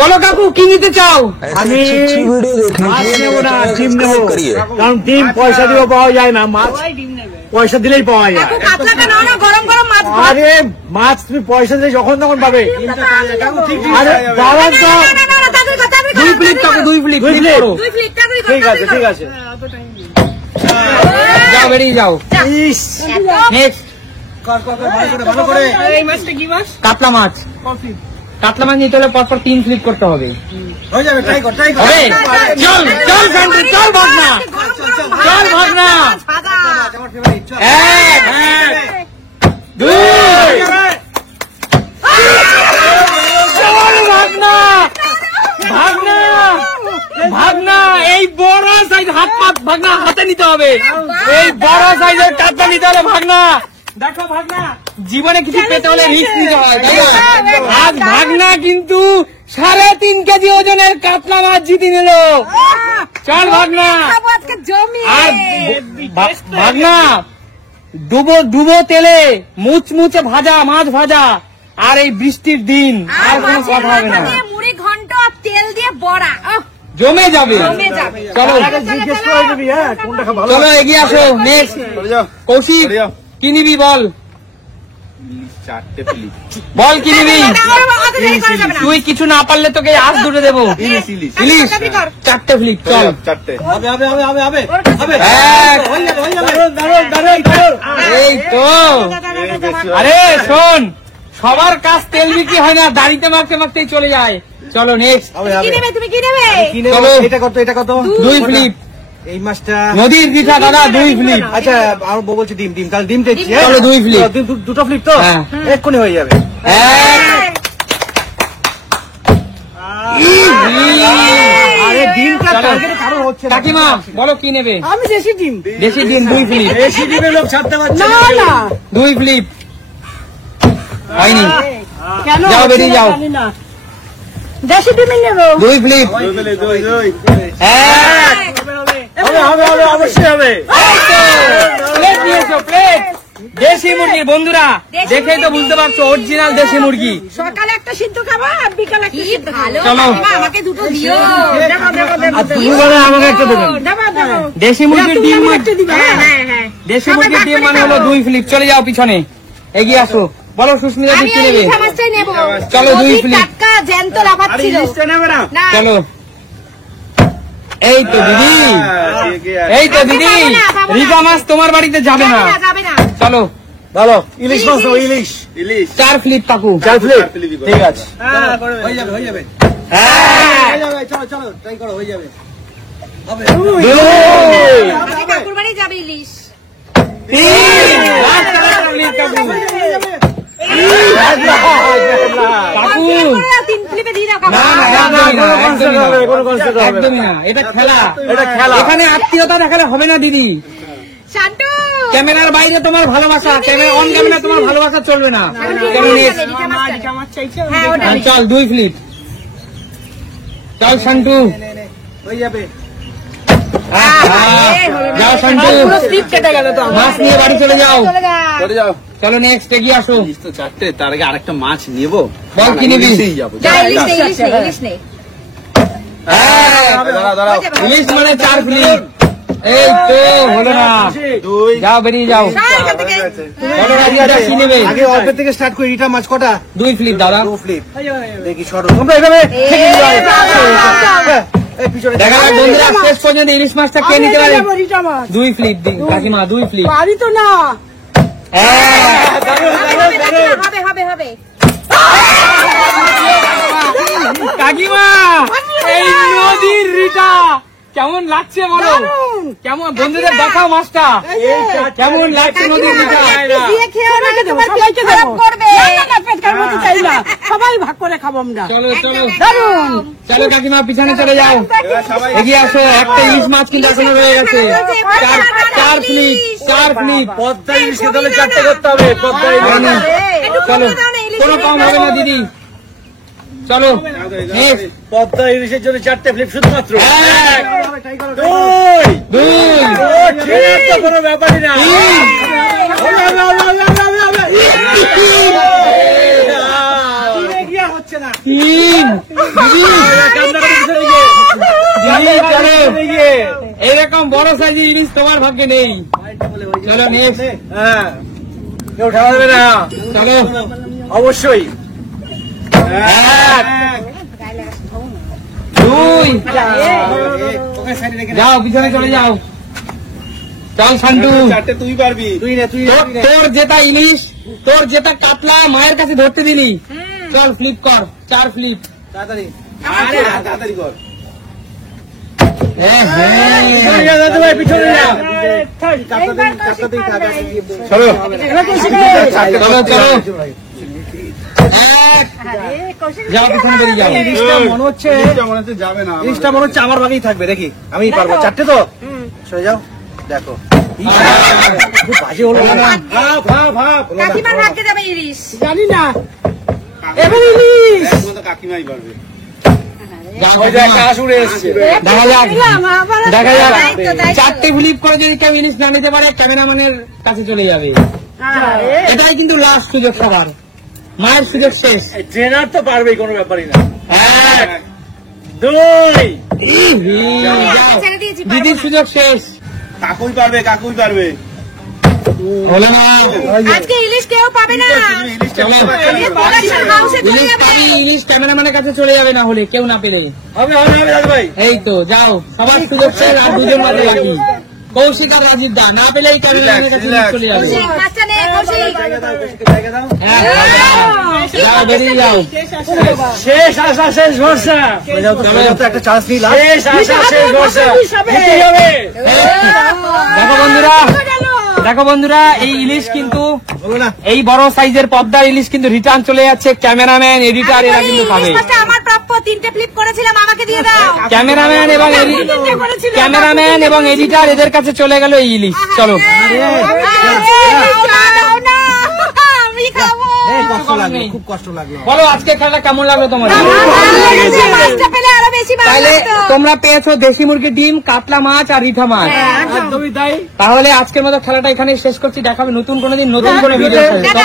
বলো কাকু কি নিতে চাও? আমি মাছ নেবো না, ডিম নেবো, কারণ ডিম পয়সা দিয়েও পাওয়া যায় না, মাছ পয়সা দিলেই পাওয়া যায়। আরে মাছ তুমি পয়সা দিলে যখন তখন পাবে। আরে দাঁড়ান তো, 2 ফ্লিপ কাকু, 2 ফ্লিপ। ঠিক আছে ঠিক আছে, যাও বেরিয়ে যাও। নেক্সট কাতলা মাছ। কাতলা মাছ নিতে হলে পরপর 3 ফ্লিপ করতে হবে। হয়ে যাবে, ট্রাই কর। চল চল শান্তি, চল ভাগনা, চল ভাগনা। 1 2 ভাগনা ভাগনা ভাগনা। এই বড় সাইজ হাত পাত ভাগনা হাতে নিতে হবে। এই বড় সাইজের কাতলা নিতে হলে ভাগনা, দেখো ভাগনা, জীবনে কিছু পেতে হলে রিস্ক নিতে হয়। আজ ভাগনা কিন্তু 3.5 কেজি ওজনের কাতলা মাছ জিতে নিল। চল ভাগনা। আর ভাগনা ডুবো ডুবো তেলে মুচমুচে ভাজা মাছ ভাজা, আর এই বৃষ্টির দিন আর কোনো কথা হবে না, মুড়ি ঘন্ট তেল দিয়ে বড়া জমে যাবে। চলো চলো এগিয়ে আসো। নেক্সট কৌশিক, কি নিবি বল? 4টে ফ্লিপ বল কি নিবি? তুই কিছু না পারলে তোকে আজ দুটো দেবো। ইলিশ 4টে ফ্লিপ। চল 4টে এই তো। আরে শোন, সবার কাজ তেল বিক্রি হয় না, দাড়িতে মাখতে মাখতেই চলে যায়। চলো নেক্সট। তুমি কি নেবে? চলো এটা কত? 2 ফ্লিপ। এই মাছটা নদীর দিশা দাদা, 2 ফ্লিপ। আচ্ছা আর বলছি ডিম, তাহলে ডিম টেকছি। চলো 2 ফ্লিপ। দুটো ফ্লিপ তো এক্ষুনি হয়ে যাবে। আরে ডিমটা টার্গেটে কারণ হচ্ছে না। কাকিমা বলো কি নেবে? আমি দেশি ডিম। দেশি ডিম 2 ফ্লিপ। বেশি ডিমে লোক ছাড়তে পারছে না না, 2 ফ্লিপ হয়নি। কেন যাও বেরিয়ে যাও। জানি না, দেশি ডিমই নেবো। 2 ফ্লিপ। হবে অবশ্যই হবে। প্লেট নিয়ে এসো, প্লেট। দেশি মুরগির বন্ধুরা দেখেই তো বুঝতে পারছো, অরিজিনাল দেশি মুরগি। সকালে একটা সিদ্ধ খাবা আর বিকালে একটা সিদ্ধ ভালো। চলো। আমাকে দুটো দিও। আর তুমি বলে আমাকে একটা দেবেন। দেশি মুরগির ডিম মানে, একটা দিবা। হ্যাঁ দেশি মুরগির ডিম মানে হলো 2 ফ্লিপ। চলে যাও পিছনে, এগিয়ে আসো। বলো সুস্মিতা আমি কি নেবে? ইলিশ মাছটাই নেব। চলো 2 ফ্লিপ। টাটকা জ্যান্ত রাবার ছিল না। চলো এই তো দিদি, এই তো দিদি, রিকা মাছ তোমার বাড়িতে যাবে না। যাবে না। চলো ভালো ইলিশ মাছ নেবো, ইলিশ 4 ফ্লিপ কাকু। 4 ফ্লিপ। ঠিক আছে, হয়ে যাবে চলো ট্রাই করো, হয়ে যাবে। আমাকে কাকুর বাড়ি যাবে ইলিশ। 3 কাকু। কাকু 3 ফ্লিপে দিয়ে দাও না কাকু। না, একদমই না, এটা খেলা। এখানে আত্মীয়তা দেখালে হবে না দিদি। শান্টু ক্যামেরার বাইরে তোমার ভালোবাসা, ক্যামেরা অন ক্যামেরা তোমার ভালোবাসা চলবে না। হ্যাঁ ওটা চল 2 ফ্লিপ। চল শান্টু, হয়ে যাবে। যাও শান্টু, মাছ নিয়ে বাড়ি চলে যাও। চলে যাও। চলো নেক্সট এগিয়ে আসো। ইলিশ তো 4টে, তার আগে আরেকটা মাছ নেবো। বল কি নিবি? ইলিশেই যাবো। যা ইলিশ নেই, ইলিশ নেই, ইলিশ নেই। দাঁড়াও ইলিশ মানে 4 ফ্লিপ। এই তো হলো না, 2 যাও বেরিয়ে যাও। চলো রাজিয়া কি নেবে? আগে অল্প থেকে স্টার্ট করি। ইটা মাছ কটা? 2 ফ্লিপ দাদা। 2 ফ্লিপ। দেখি সরো তোমরা এভাবে থেকে যাও। এই পিছনে দেখা যাক বন্ধুরা শেষ পর্যন্ত ইলিশ মাছটা কে নিতে পারে। রিটা মাছ 2 ফ্লিপ দিন কাকিমা, 2 ফ্লিপ। পারি তো না। হবে হবে হবে। কাকিমা এই নদীর রিটা কেমন লাগছে বলো? কেমন বন্ধুদের দেখাও মাছটা, কেমন লাগছে নদীর রিটা? দিয়ে খেও না, তোমার পেট সবাইকে খারাপ দেবো। করবে। না, না, পেট খারাপ হতে চাই না, সবাই ভাগ করে খাবো আমরা। চলো চলো দারুন। চলো কাকিমা পিছনে চলে যাও, এগিয়ে আসো। একটা ইলিশ মাছ কিন্তু এখনো রয়ে গেছে। 4 ফ্লিপ, 4 ফ্লিপ। পদ্মা ইলিশকে তাহলে 4টে করতে হবে। পদ্মা ইলিশ চলো কোনো কম হবে না দিদি। চলো নেক্সট। পদ্মা ইলিশের জন্য 4টে ফ্লিপ শুধুমাত্র। 1 2 ঠিক তো কোনো ব্যাপারই না। 3 হচ্ছে না। তিন, দিদি, দিদি, চলো। এরকম বড় সাইজের ইলিশ তোমার ভাগ্যে নেই। চলো নেক্সট। হ্যাঁ কেউ ঠেলা দেবে না চলো অবশ্যই। এক, দুই, যাও পিছনে চলে যাও। চল শান্টু, চারটে তুই পারবি। তুই নে তুই তোর যেটা ইলিশ, তোর যেটা কাতলা মায়ের কাছে ধরতে দিলি, চল ফ্লিপ কর, 4 ফ্লিপ। তাড়াতাড়ি আরে তাড়াতাড়ি কর। পিছনে যা দাদু ভাই, পিছনে যা। চলো চলো চলো। এক, যাও পিছনে বেরিয়ে যাও। ইলিশটা মনে হচ্ছে মনে হচ্ছে যাবে না। জিনিসটা মনে হচ্ছে আমার ভাগেই থাকবে, দেখি আমি পারবো। চারটে তো সরে যাও, দেখো খুব বাজে হলো না। ভাব ভাব ভাব কাকিমার ভাগ্যে যাবে ইলিশ। জানি না এবার ইলিশ একমাত্র কাকিমাই পারবে। ওই যে একটা হাঁস উড়ে এসছে। দেখা যাক, দেখা যাক। তাই তো, তাই তো। 4টে ফ্লিপ করে যদি কেউ ইলিশ না নিতে পারে, ক্যামেরাম্যানের কাছে চলে যাবে। এটাই কিন্তু লাস্ট সুযোগ সবার, মায়ের সুযোগ শেষ। ট্রেনার তো পারবেই, কোনো ব্যাপারই না। এক, দুই, যাও। ছেড়ে দিয়েছি, পারবো দিদির না। সুযোগ শেষ কাকুই পারবে, কাকুই পারবে। হলো না। আজকে ইলিশ কেউ পাবে না। ইলিশ চলো। ইলিশ প্রোডাকশন হাউসে চলে ইলিশ যাবে। পাবি, ইলিশ ক্যামেরাম্যানের কাছে চলে যাবে, না হলে কেউ না পেলে। হবে হবে হবে দাদু ভাই। এই তো যাও, সবার সুযোগ শেষ। আর দুজন মাঝে বাকি, কৌশিক আর রাজীব দা। না পেলেই ক্যামেরাম্যানের কাছে চলে যাবে। কৌশিক, মাছটা নে, কৌশিক। জায়গা দাও। হ্যাঁ, যাও বেরিয়ে যাও। শেষ আশা শেষ ভরসা। একটা চান্স নিলাম। শেষ আশা শেষ ভরসা। জিতেই হবে। দেখো বন্ধুরা, দেখো বন্ধুরা, এই ইলিশ কিন্তু, বলো না। এই বড় সাইজের পদ্মার ইলিশ কিন্তু রিটার্ন চলে যাচ্ছে। ক্যামেরাম্যান, এডিটার এরা কিন্তু খাবে। ইলিশ মাছটা আমার প্রাপ্য। 3টে ফ্লিপ করেছিলাম, আমাকে দিয়ে দাও। ক্যামেরাম্যান এবং ক্যামেরাম্যান এবং এডিটার এদের কাছে চলে গেল এই ইলিশ। চলো। আরে, দাও না, আমি খাবো। কষ্ট লাগলো, খুব কষ্ট লাগলো। বলো আজকে খেলাটা কেমন লাগলো তোমার? ভালো লেগেছে, মাছটা পেলে আরো বেশি ভালো তাহলে লাগতো। তোমরা পেয়েছো দেশি মুরগির ডিম, কাতলা মাছ আর রিঠা মাছ। একদমই তাই। তাহলে আজকের মতো খেলাটা এখানে শেষ করছি। দেখাবে নতুন কোনো দিন নতুন কোনো ভিডিও। টাটা।